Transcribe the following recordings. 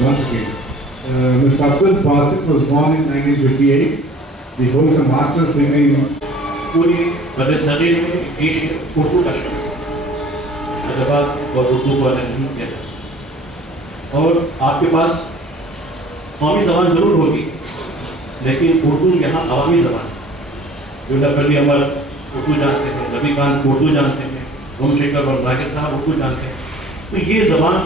once again. Mr. Abdul Basit was born in 1958. He holds a master's degree in पूरी बदसरी में English Urdu का शब्द हैदराबाद और उर्दू को अलग नहीं किया जा सकता। और आपके पास कौमी ज़बान ज़रूर होगी, लेकिन उर्दू यहाँ अवामी ज़बान है। जो डॉक्टर अमर उर्दू जानते हैं, रवि खान उर्दू जानते हैं, सोमशेखर और राकेश साहब उर्दू जानते हैं। तो ये ज़बान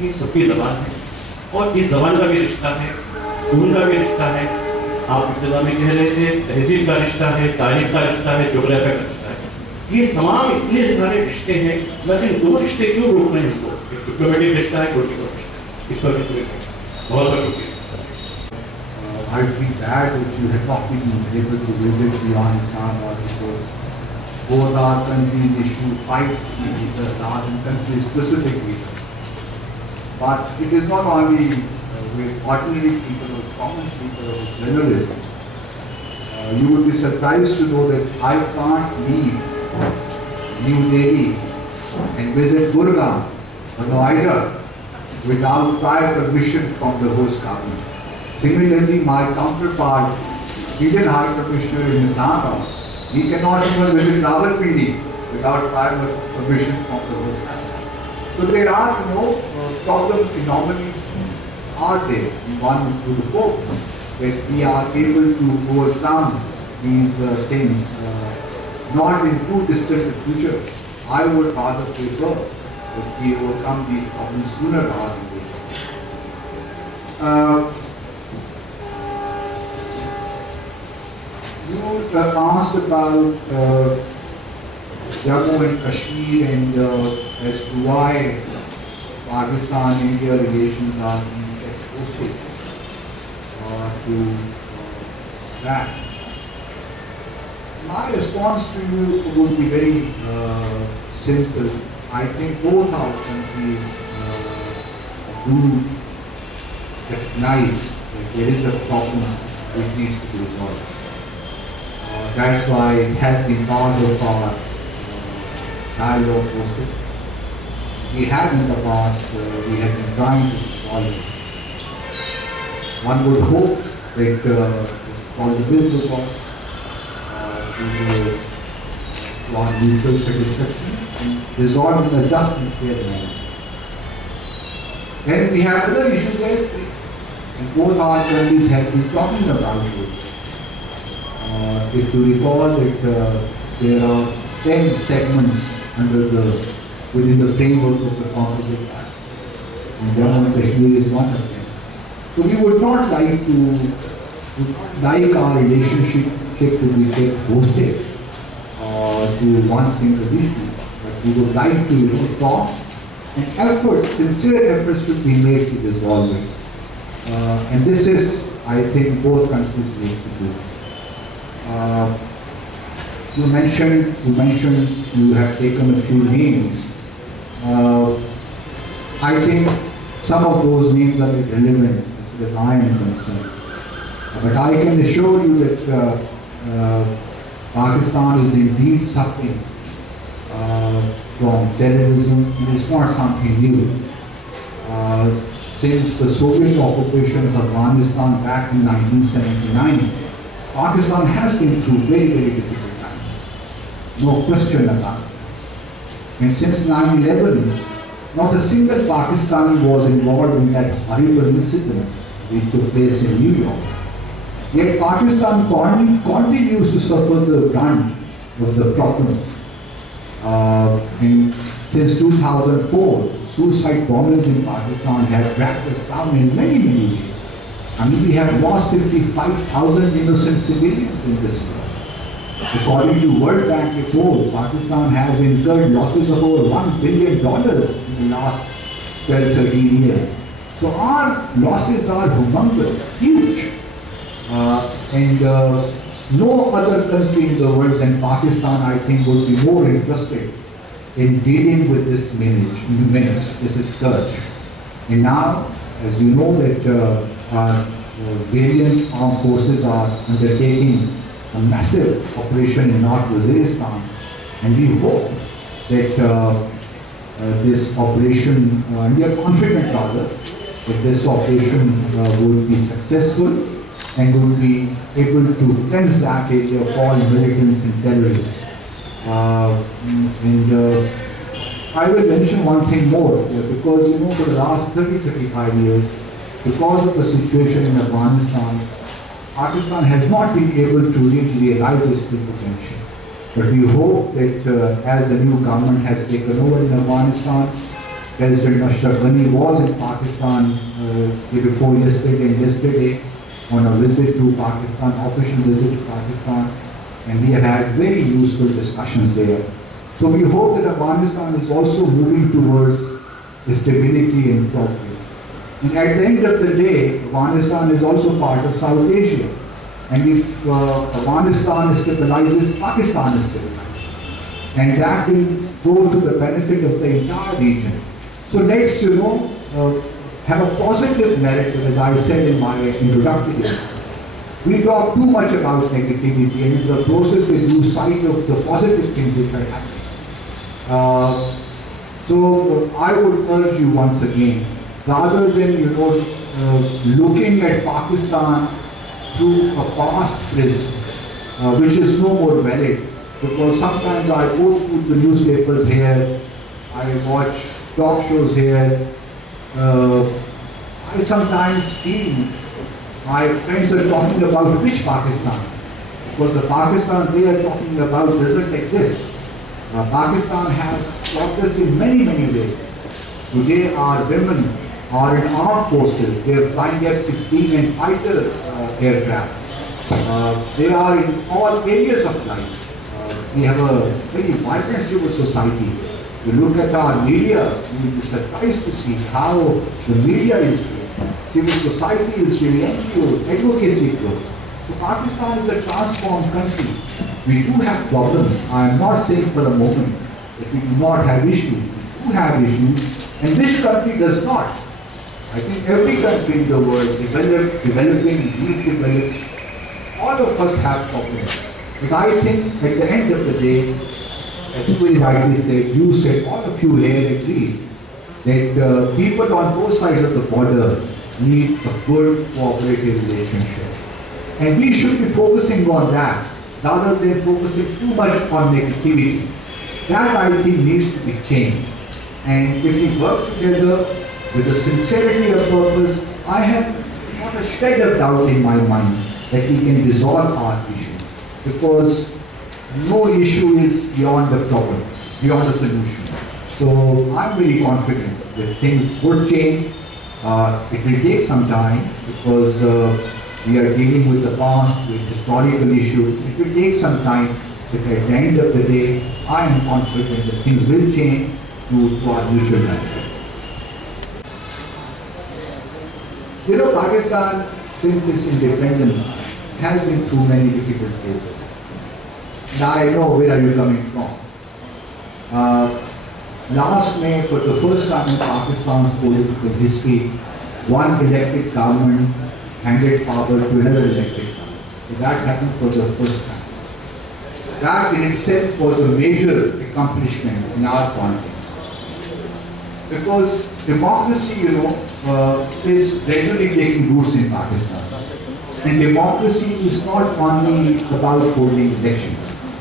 ही सबकी ज़बान है और इस ज़बान का भी रिश्ता है, खून का भी रिश्ता है। आप इब्तिदा में कह रहे थे तहजीब का रिश्ता है, तारीख का रिश्ता है, जोग्राफिया का रिश्ता है। ये तमाम इतने सारे रिश्ते हैं, लेकिन दो रिश्ते क्यों रोक रहे हैं हमको? एक डिप्लोमेटिक रिश्ता है, पॉलिटिकल रिश्ता है। इस पर भी बहुत बहुत शुक्रिया। I feel bad that you have not been able to visit beyond Islamabad because both our countries issue 5 visas rather than country-specific visas. But it is not only with ordinary people or common people or journalists. You would be surprised to know that I can't leave New Delhi and visit Gurgaon or Noida without prior permission from the host government. Similarly, my counterpart, Indian High Commissioner in Islamabad, he cannot even visit Rawalpindi without prior permission from the host government. So there are, problems, anomalies are there. We want to hope that we are able to overcome these things, not in too distant future. I would rather prefer that we overcome these problems sooner rather than later. You asked about Jammu and Kashmir and as to why Pakistan-India relations are being exposed to that. My response to you would be very simple. I think both our countries do recognize that there is a problem which needs to be resolved. That's why it has been part of our dialogue process. We have in the past, we have been trying to resolve it. One would hope that this politics will go to our mutual satisfaction and resolve in a just and fair manner. Then we have other issues that both our countries have been talking about it. If you recall that there are 10 segments within the framework of the Composite Act, and Jammu and Kashmir is one of them. So we would not like our relationship to be kept hostage to one single issue, but we would like to talk and sincere efforts should be made to resolve it. And this is, I think, both countries need to do. You mentioned you have taken a few names. I think some of those names are irrelevant as far as I am concerned. But I can assure you that Pakistan is indeed suffering from terrorism. It is not something new. Since the Soviet occupation of Afghanistan back in 1979, Pakistan has been through very, very difficult times. No question about it. And since 9/11, not a single Pakistani was involved in that horrible incident which took place in New York. Yet Pakistan continues to suffer the brunt of the problem. And since 2004, suicide bombings in Pakistan have dragged us down in many, many ways. I mean, we have lost 55,000 innocent civilians in this war. According to World Bank report, Pakistan has incurred losses of over $1 billion in the last 12-13 years. So our losses are humongous, huge. No other country in the world than Pakistan, I think, would be more interested in dealing with this menace, this scourge. And now, as you know, that our valiant armed forces are undertaking a massive operation in North Waziristan, and we hope that this operation, we are confident rather, that this operation would be successful and would be able to cleanse that area of all militants and terrorists. I will mention one thing more, because for the last 30-35 years, because of the situation in Afghanistan, Pakistan has not been able to really realize its full potential. But we hope that as the new government has taken over in Afghanistan, President Ashraf Ghani was in Pakistan day before yesterday and yesterday on a visit to Pakistan, official visit to Pakistan, and we have had very useful discussions there. So we hope that Afghanistan is also moving towards stability and progress. And at the end of the day, Afghanistan is also part of South Asia. And if Afghanistan stabilizes, Pakistan stabilizes. And that will go to the benefit of the entire region. So let's, have a positive narrative, as I said in my introductory remarks. We talk too much about negativity, and in the process we lose sight of the positive things which are happening. So I would urge you once again, rather than looking at Pakistan through a past prism, which is no more valid, because sometimes I go through the newspapers here, I watch talk shows here, I sometimes feel my friends are talking about which Pakistan, because the Pakistan they are talking about doesn't exist. Pakistan has progressed in many ways. Today our women are in armed forces. They are flying F-16 and fighter aircraft. They are in all areas of life. We have a very vibrant civil society. You look at our media, you will be surprised to see how the media is doing. Civil society is doing, NGOs, advocacy groups. So Pakistan is a transformed country. We do have problems. I am not saying for a moment that we do not have issues. We do have issues, and this country does not. I think every country in the world, developing, least developed, all of us have problems. But I think at the end of the day, as you very rightly said, you said, all of you here agree that people on both sides of the border need a good cooperative relationship. And we should be focusing on that rather than focusing too much on negativity. That I think needs to be changed. And if we work together with a sincerity of purpose, I have not a shred of doubt in my mind that we can resolve our issue. Because no issue is beyond the problem, beyond the solution. So I'm very confident that things would change. It will take some time because we are dealing with the past, with historical issues. It will take some time, but at the end of the day, I am confident that things will change to our mutual benefit. Pakistan, since its independence, has been through many difficult phases. Now I know where are you coming from. Last May, for the first time in Pakistan's political history, one elected government handed power to another elected government. So that happened for the first time. That in itself was a major accomplishment in our context. Because democracy, is regularly taking roots in Pakistan. And democracy is not only about holding elections.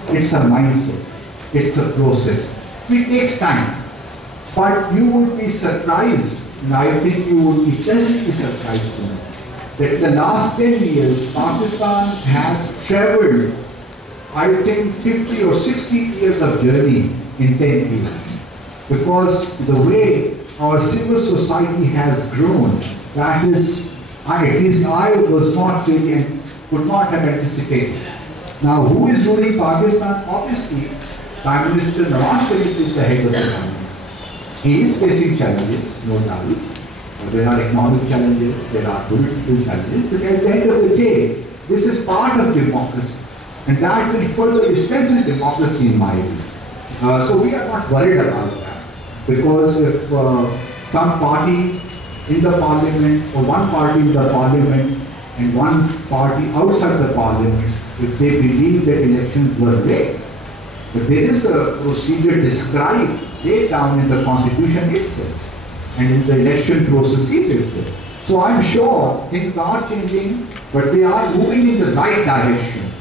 It's a mindset. It's a process. It takes time. But you would be surprised, and I think you would be pleasantly surprised to know, that in the last 10 years, Pakistan has traveled, I think, 50 or 60 years of journey in 10 years. Because the way our civil society has grown, that is, at least I was not really and could not have anticipated. Now, who is ruling Pakistan? Obviously, Prime Minister Nawaz Sharif is the head of the government. He is facing challenges, no doubt. There are economic challenges, there are political challenges, but at the end of the day, this is part of democracy. And that will further strengthen democracy in my view. So we are not worried about that. Because if some parties in the parliament, or one party in the parliament, and one party outside the parliament, if they believe that elections were rigged, but there is a procedure described, laid down in the constitution itself. and in the election processes. So I'm sure things are changing, but they are moving in the right direction.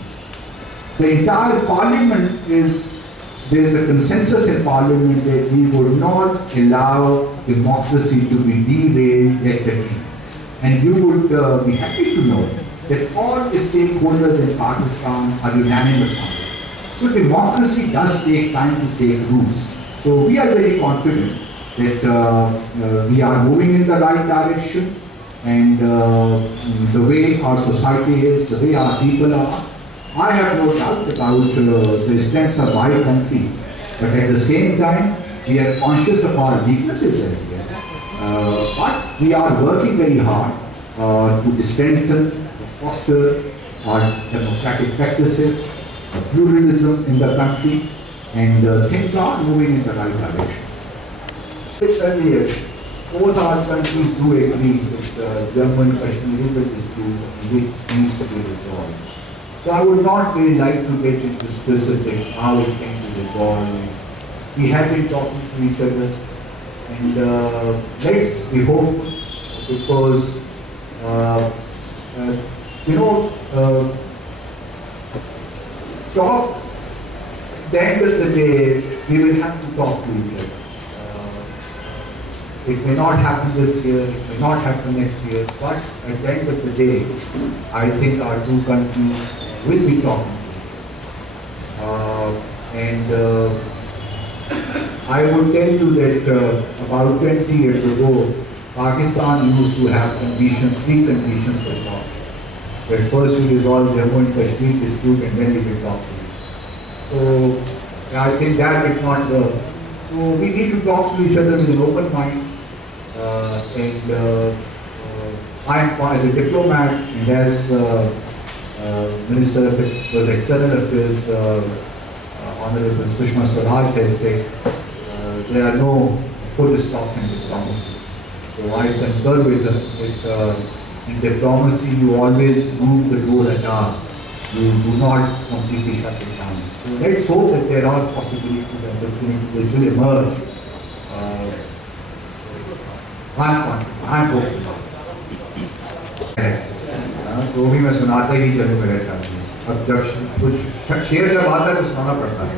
The entire parliament there's a consensus in parliament that we would not allow democracy to be derailed at the time. And you would be happy to know that all the stakeholders in Pakistan are unanimous on it. So democracy does take time to take roots. So we are very confident that we are moving in the right direction, and the way our society is, the way our people are, I have no doubt about the strengths of my country, but at the same time, we are conscious of our weaknesses as well. But we are working very hard to strengthen, to foster our democratic practices, pluralism in the country, and things are moving in the right direction. Earlier, both our countries do agree that Jammu and Kashmir is a dispute which needs to be resolved. So I would not really like to get into specifics how it can be resolved. We have been talking to each other, and let's be hopeful, because talk, at the end of the day, we will have to talk to each other. It may not happen this year, it may not happen next year, but at the end of the day, I think our two countries will be talking to each other. I would tell you that about 20 years ago, Pakistan used to have three conditions for talks. That first you resolve Jammu and Kashmir dispute, and then we can talk to you. So I think that did not work. So we need to talk to each other with an open mind. I am, as a diplomat and as Minister of External Affairs, Honorable Sushma Swaraj has said, there are no full stops in diplomacy. So I concur with her. In diplomacy, you always move the door ajar. You do not completely shut it down. So let's hope that there are possibilities and opportunities which will emerge. I'm hopeful. तो भी मैं सुनाते ही चलूँ मेरे साथ में। अब जब कुछ शेर जब आता है तो सुनाना पड़ता है।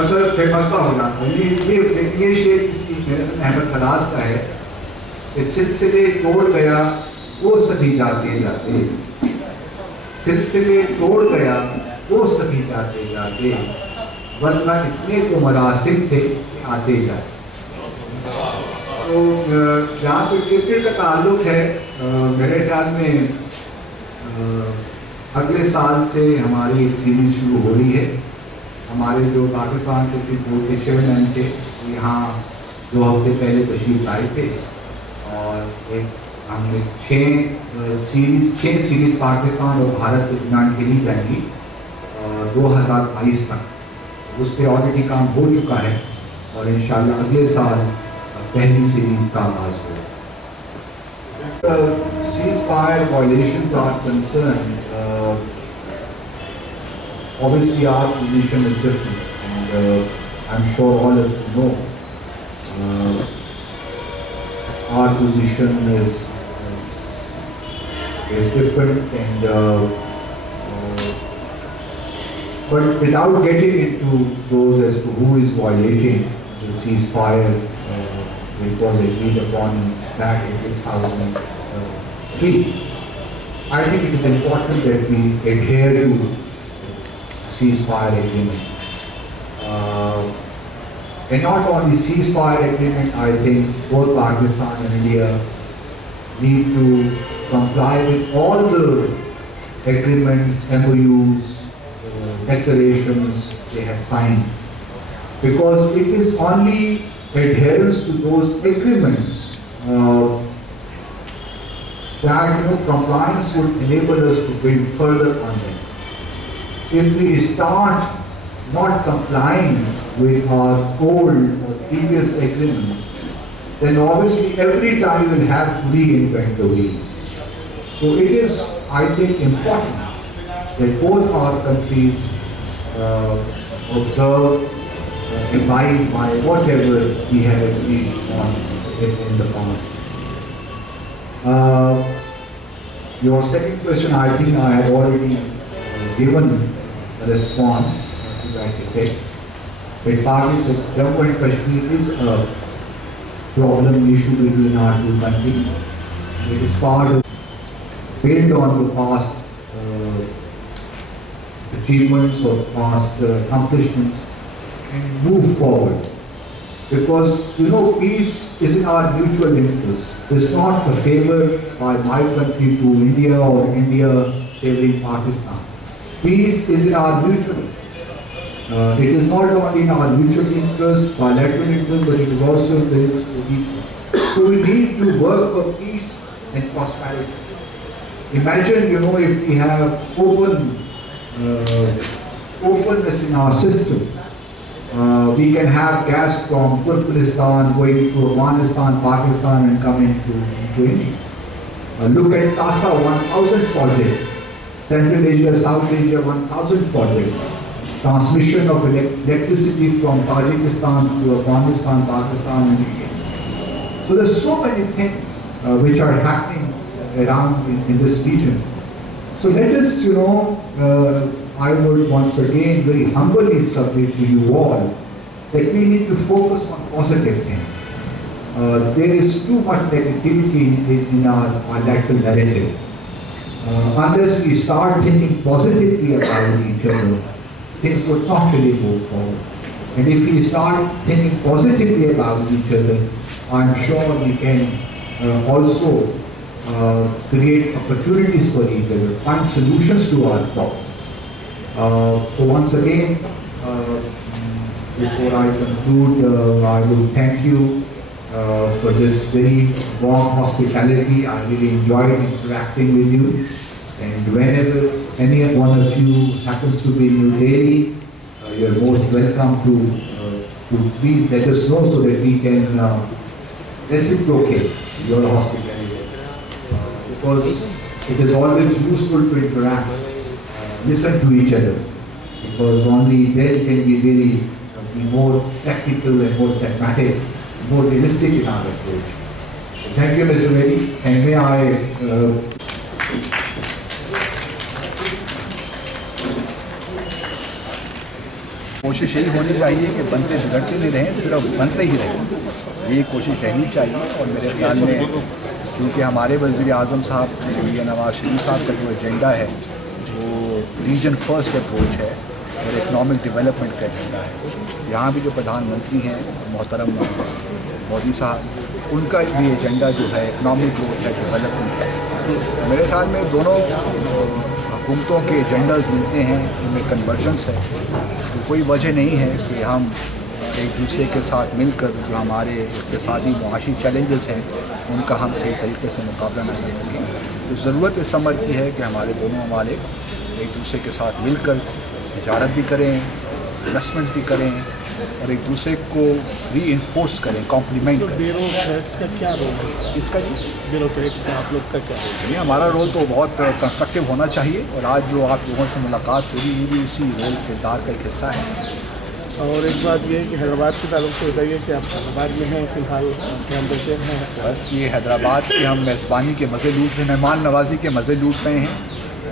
असर बेमस्ता हो जाता है। ये शेर किसी अहमद फराज का है। इस सिलसिले तोड़ गया वो सभी जाते जाते, सिलसिले तोड़ गया वो सभी जाते जाते, वरना इतने तो मरासिम थे कि आते जाते। तो जहाँ तक क्रिकेट का ताल्लुक है, मेरे ख्याल में अगले साल से हमारी एक सीरीज शुरू हो रही है। हमारे जो पाकिस्तान क्रिकेट बोर्ड के चेयरमैन थे, यहाँ 2 हफ्ते पहले तशरीफ लाए थे, और हमने 6 सीरीज पाकिस्तान और भारत के दरमियान खेली जाएंगी 2022 तक। उस पर ऑलरेडी काम हो चुका है, और इंशाल्लाह अगले साल पहली सीरीज का आगाज होगा। Ceasefire violations are concerned, obviously our position is different, and I'm sure all of you know our position is different, and but without getting into those as to who is violating the ceasefire which was agreed upon back in 2003, I think it is important that we adhere to ceasefire agreement. And not only ceasefire agreement, I think both Pakistan and India need to comply with all the agreements, MOUs, declarations they have signed. Because it is only adherence to those agreements that compliance would enable us to build further on them. If we start not complying with our old or previous agreements, then obviously every time we will have to reinvent the wheel. So it is, I think, important that both our countries observe abide by whatever we have agreed on in the past. Your second question, I think I have already given a response to that effect. But Jammu and Kashmir is a problem issue between our two countries. It is part of, built on the past achievements or past accomplishments and move forward. Because, peace is in our mutual interest. It's not a favor by my country to India or India favoring Pakistan. Peace is in our mutual interest. It is not only in our mutual interest, bilateral interest, but it is also in the interest of each one. So we need to work for peace and prosperity. Imagine, if we have openness in our system. We can have gas from Turkmenistan going through Afghanistan, Pakistan and coming to India. Look at CASA 1000 project, Central Asia, South Asia 1000 project, transmission of electricity from Tajikistan to Afghanistan, Pakistan and India. So there's so many things which are happening around in this region. So let us, I would once again very humbly submit to you all that we need to focus on positive things. There is too much negativity in our bilateral narrative. Unless we start thinking positively about each other, things would not really move forward. And if we start thinking positively about each other, I'm sure we can also create opportunities for each other, find solutions to our problems. So once again, before I conclude, I will thank you for this very warm hospitality. I really enjoyed interacting with you. And whenever any one of you happens to be in New Delhi, you're most welcome to please let us know so that we can reciprocate your hospitality. Because it is always useful to interact. Listen to each other, because only then can we really be more practical and more pragmatic, more realistic in our approach. So thank you, Mr. Reddy, and may I कोशिश यही होनी चाहिए कि बनते बिगड़ते नहीं रहें, सिर्फ बनते ही रहें, ये कोशिश रहनी चाहिए। और मेरे ख्याल में क्योंकि हमारे वज़ीर आज़म साहब नवाज शरीफ साहब का जो एजेंडा है वो रीजन फर्स्ट अप्रोच है और इकनॉमिक डेवलपमेंट का एजेंडा है। यहाँ भी जो प्रधानमंत्री हैं मोहतरम मोदी साहब, उनका भी एजेंडा जो है इकनॉमिक ग्रोथ है, डेवलपमेंट है। मेरे ख्याल में दोनों हुकूमतों के एजेंडाज मिलते हैं, उनमें कन्वर्जेंस है। तो कोई वजह नहीं है कि हम एक दूसरे के साथ मिलकर जो हमारे इक़्तिसादी मुआशी चैलेंजेस हैं उनका हम सही तरीके से मुकाबला न कर सकें। तो ज़रूरत इस समझ की है कि हमारे दोनों ममालिक एक दूसरे के साथ मिलकर तिजारत भी करें, इन्वेस्टमेंट्स भी करें और एक दूसरे को री-इन्फोर्स करें, कॉम्प्लीमेंट करें। ब्यूरोक्रेट्स का क्या रोल है? इसका जी ब्यूरोक्रेट्स का आप लोग का क्या रोल है? हमारा रोल तो बहुत कंस्ट्रक्टिव होना चाहिए और आज जो आप लोगों से मुलाकात हुई ये भी इसी रोल किरदार का एक हिस्सा है। और एक बात ये है कि हैदराबाद के ताल्लुक से बताइए कि आप हैदराबाद में हैं फ़िलहाल, क्या हैं? बस ये हैदराबाद के हम मेज़बानी के मज़े लूट रहे, मेहमान नवाजी के मज़े लूट रहे हैं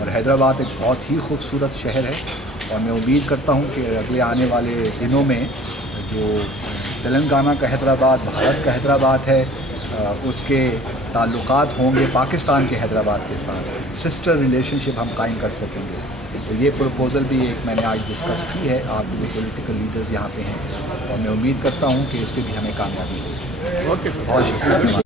और हैदराबाद एक बहुत ही खूबसूरत शहर है। और मैं उम्मीद करता हूँ कि अगले आने वाले दिनों में जो तेलंगाना का हैदराबाद, भारत का हैदराबाद है, उसके ताल्लुकात होंगे पाकिस्तान के हैदराबाद के साथ, सिस्टर रिलेशनशिप हम कायम कर सकेंगे। तो ये प्रपोज़ल भी एक मैंने आज डिस्कस की है, आप जो पॉलिटिकल लीडर्स यहाँ पे हैं, और मैं उम्मीद करता हूँ कि इसके भी हमें कामयाबी होगी। ओके सर, बहुत शुक्रिया।